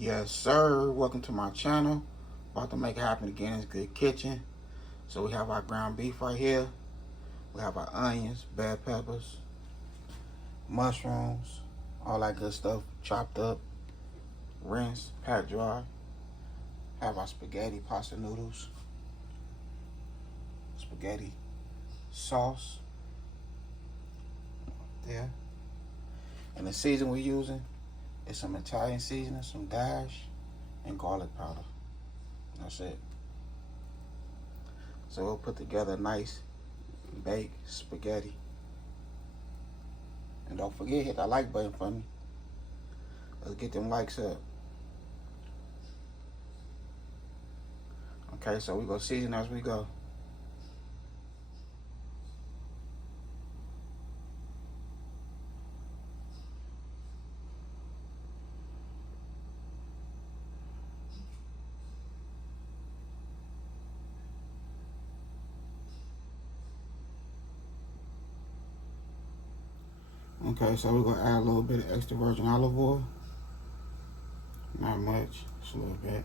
Yes, sir. Welcome to my channel. About to make it happen again. It's Good Kitchen. So we have our ground beef right here. We have our onions, bell peppers, mushrooms, all that good stuff chopped up, rinse, pat dry. Have our spaghetti pasta noodles, spaghetti sauce there. And the season we're using is some Italian seasoning, some dash, and garlic powder. That's it. So we'll put together a nice baked spaghetti. And don't forget, hit that like button for me. Let's get them likes up. Okay, so we're gonna season as we go. Okay, so we're gonna add a little bit of extra virgin olive oil. Not much, just a little bit.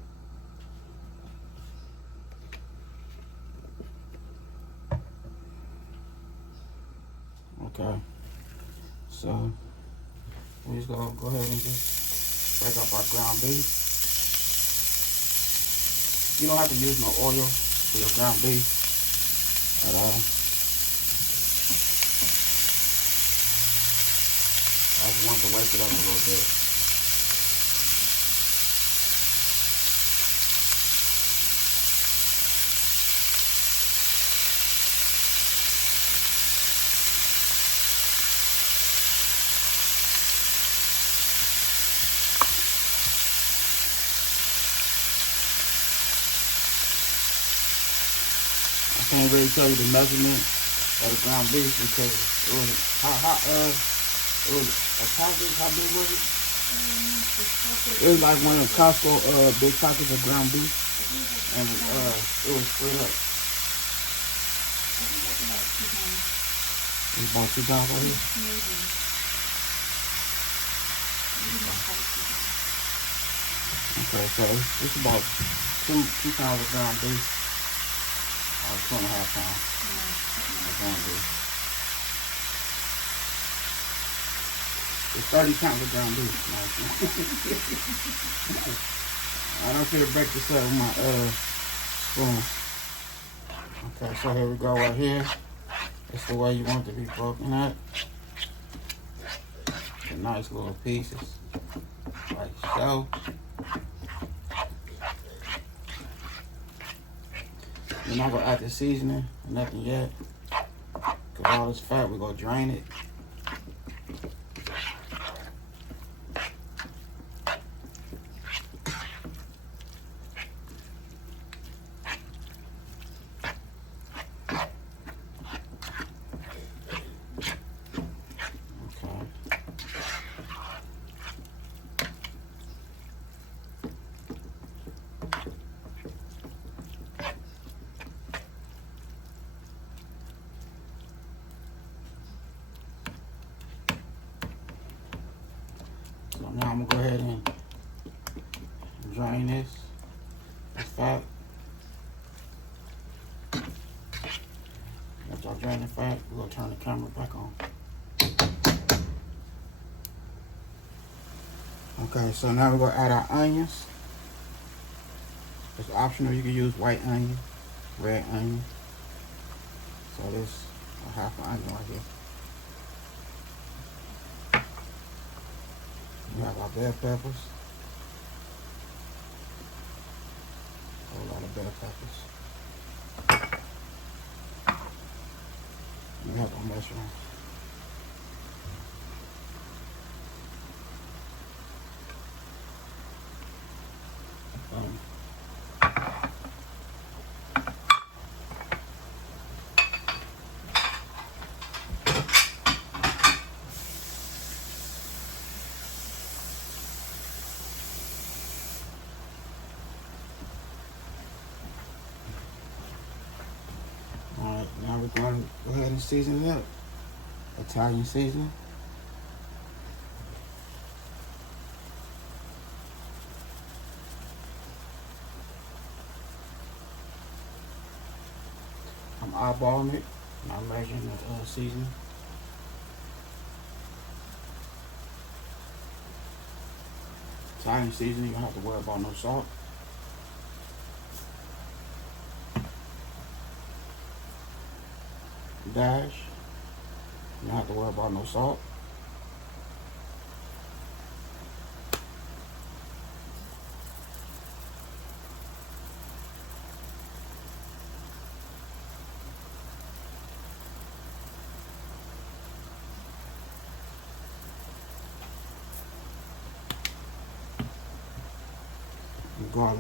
Okay, so we're just gonna go ahead and just break up our ground beef. You don't have to use no oil for your ground beef at all. I just want to wake it up a little bit. I can't really tell you the measurement of the ground beef because it was it was a package. How big was it? It was like one of the Costco big packets of ground beef, and it was split up. It's about 2 pounds right here. Okay, so it's about two pounds of ground beef, or 2.5 pounds of ground beef. It's 30 pounds of ground beef. I don't feel to break this up with my spoon. Okay, so here we go right here. It's the way you want it to be broken up. The nice little pieces, like so. We're not gonna add the seasoning or nothing yet, cause all this fat, we're gonna drain it. So now I'm gonna go ahead and drain this fat. After I drain the fat, we're gonna turn the camera back on. Okay, so now we're gonna add our onions. It's optional, you can use white onion, red onion. So this a half an onion right here. We have our bell peppers. A whole lot of bell peppers. We have our mushrooms. Alright, now we're going to go ahead and season it up. Italian seasoning. eyeballing it. I'm measuring the seasoning. Italian seasoning, you don't have to worry about no salt. Dash, you don't have to worry about no salt. Garlic.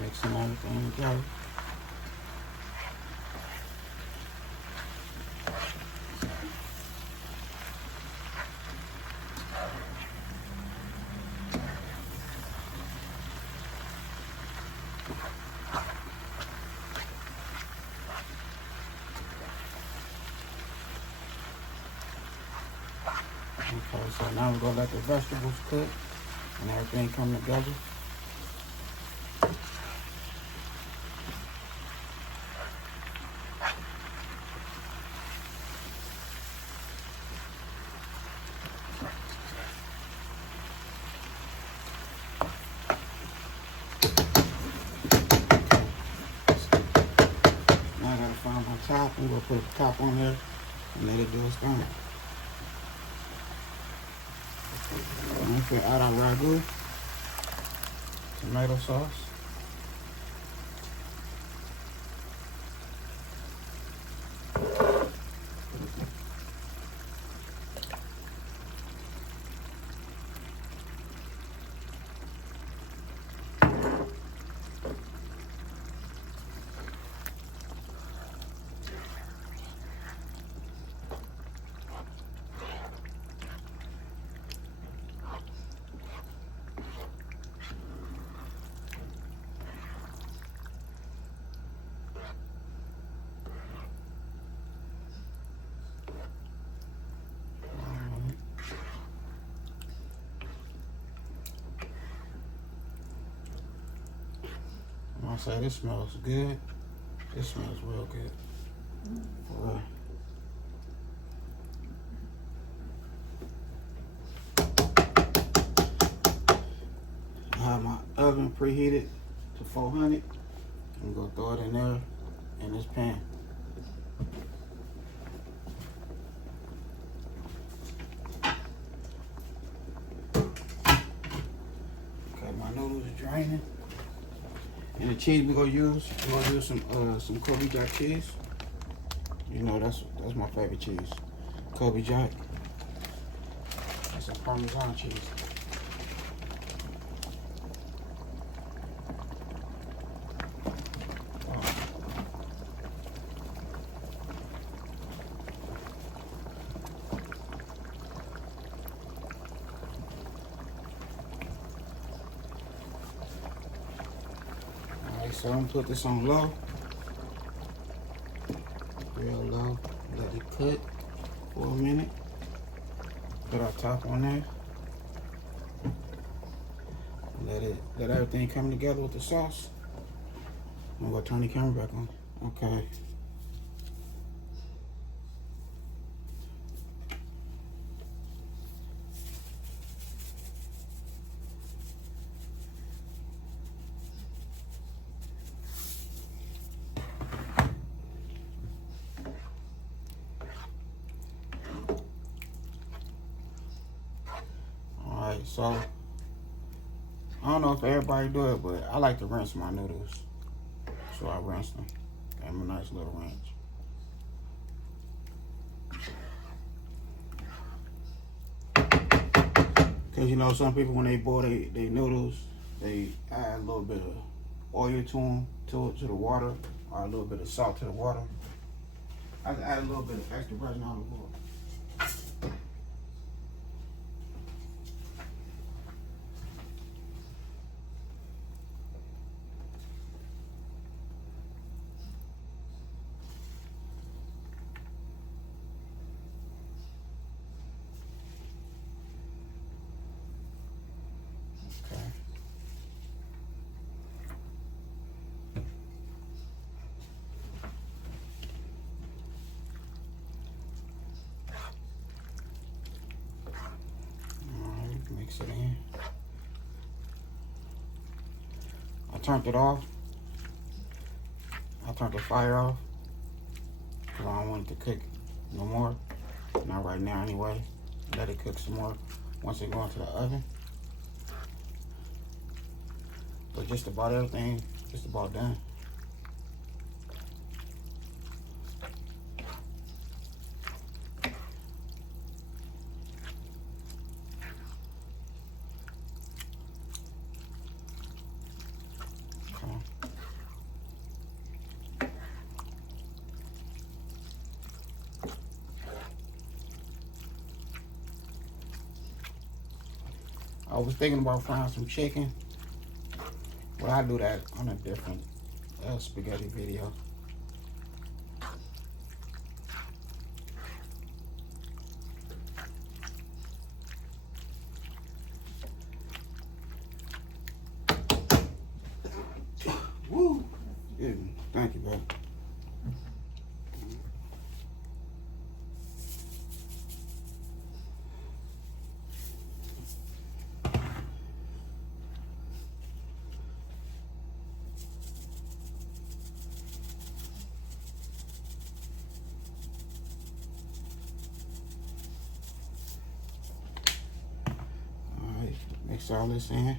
Mixing everything together. Okay, so now we're gonna let the vegetables cook and everything come together. Now I gotta find my top. I'm gonna put the top on there and let it do its thing. I'm gonna add our ragu, tomato sauce. I say this smells good. This smells real good. For real. I have my oven preheated to 400. I'm gonna throw it in there in this pan. Okay, my noodles are draining. And the cheese we're gonna use some Colby Jack cheese. You know that's my favorite cheese. Colby Jack. That's some Parmesan cheese. So I'm gonna put this on low, real low, let it cook for a minute. Put our top on there. Let everything come together with the sauce. I'm gonna turn the camera back on. Okay. So, I don't know if everybody do it, but I like to rinse my noodles. So I rinse them. Give them a nice little rinse. Cause you know some people when they boil they noodles, they add a little bit of oil to the water, or a little bit of salt to the water. I can add a little bit of extra virgin olive oil. Okay. Alright, mix it in. I turned it off. I turned the fire off because I don't want it to cook no more. Not right now anyway. Let it cook some more once it go into the oven. But just about everything, just about done. I was thinking about frying some chicken, but I do that on a different spaghetti video. Woo! Yeah, thank you, bro. Mix all this in.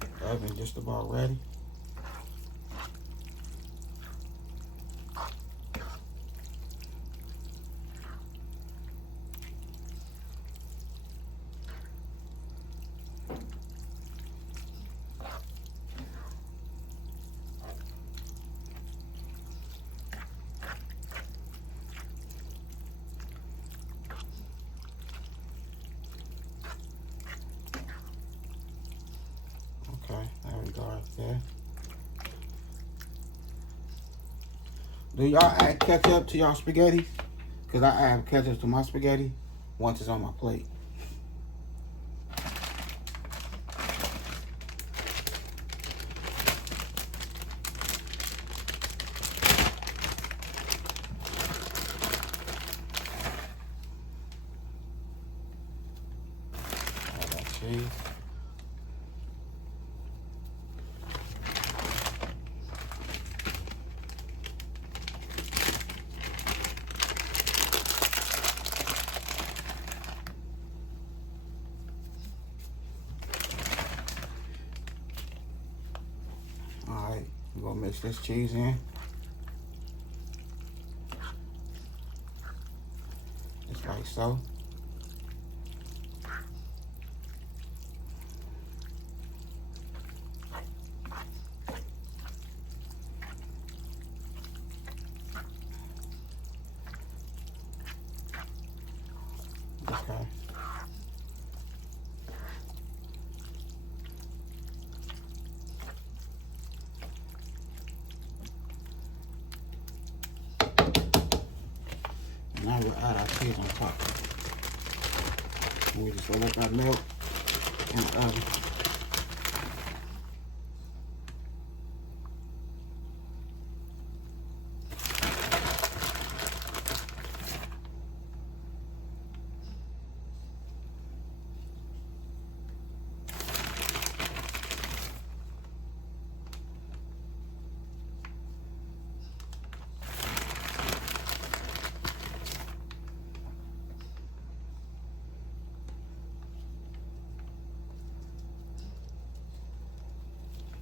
The oven just about ready. Okay, there we go right there. Do y'all add ketchup to y'all spaghetti? Because I add ketchup to my spaghetti once it's on my plate. Add that cheese. Alright, we're gonna mix this cheese in. Just like so. Okay. Now we'll add our cheese on top. And we just let that melt in the oven.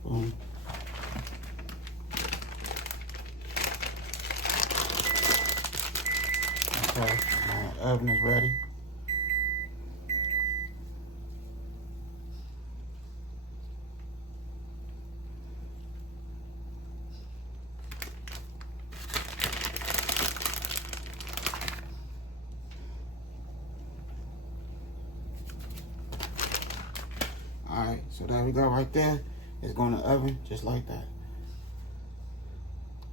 Boom. Okay, oven is ready. Alright, so there we go right there. It's going to the oven just like that.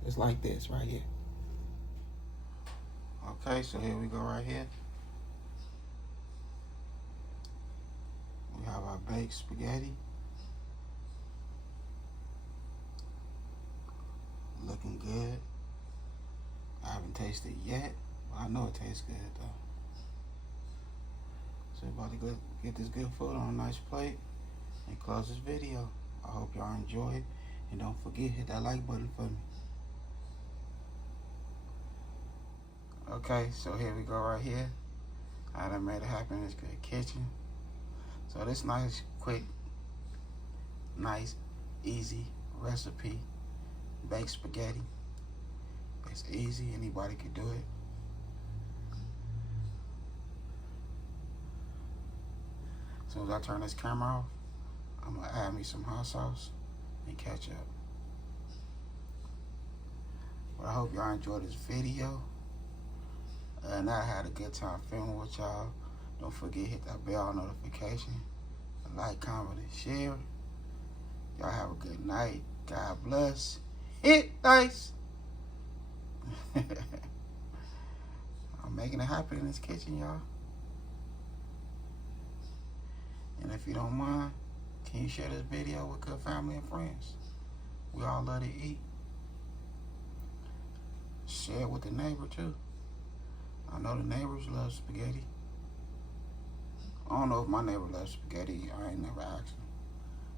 It's like this right here. Okay, so here we go right here. We have our baked spaghetti. Looking good. I haven't tasted it yet, but I know it tastes good though. So we're about to go get this good food on a nice plate and close this video. I hope y'all enjoy it, and don't forget, hit that like button for me. Okay, so here we go right here. I done made it happen in this good kitchen. So this nice, quick, nice, easy recipe, baked spaghetti. It's easy, anybody can do it. As soon as I turn this camera off, I'm gonna add me some hot sauce and ketchup. But I hope y'all enjoyed this video. And I had a good time filming with y'all. Don't forget, hit that bell notification, like, comment, and share. Y'all have a good night. God bless. Hit dice. I'm making it happen in this kitchen, y'all. And if you don't mind, can you share this video with good family and friends? We all love to eat. Share it with the neighbor too. I know the neighbors love spaghetti. I don't know if my neighbor loves spaghetti. I ain't never asked him.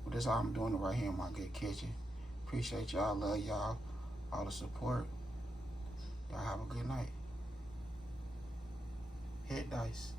But that's how I'm doing it right here in my good kitchen. Appreciate y'all. Love y'all. All the support. Y'all have a good night. Hit dice.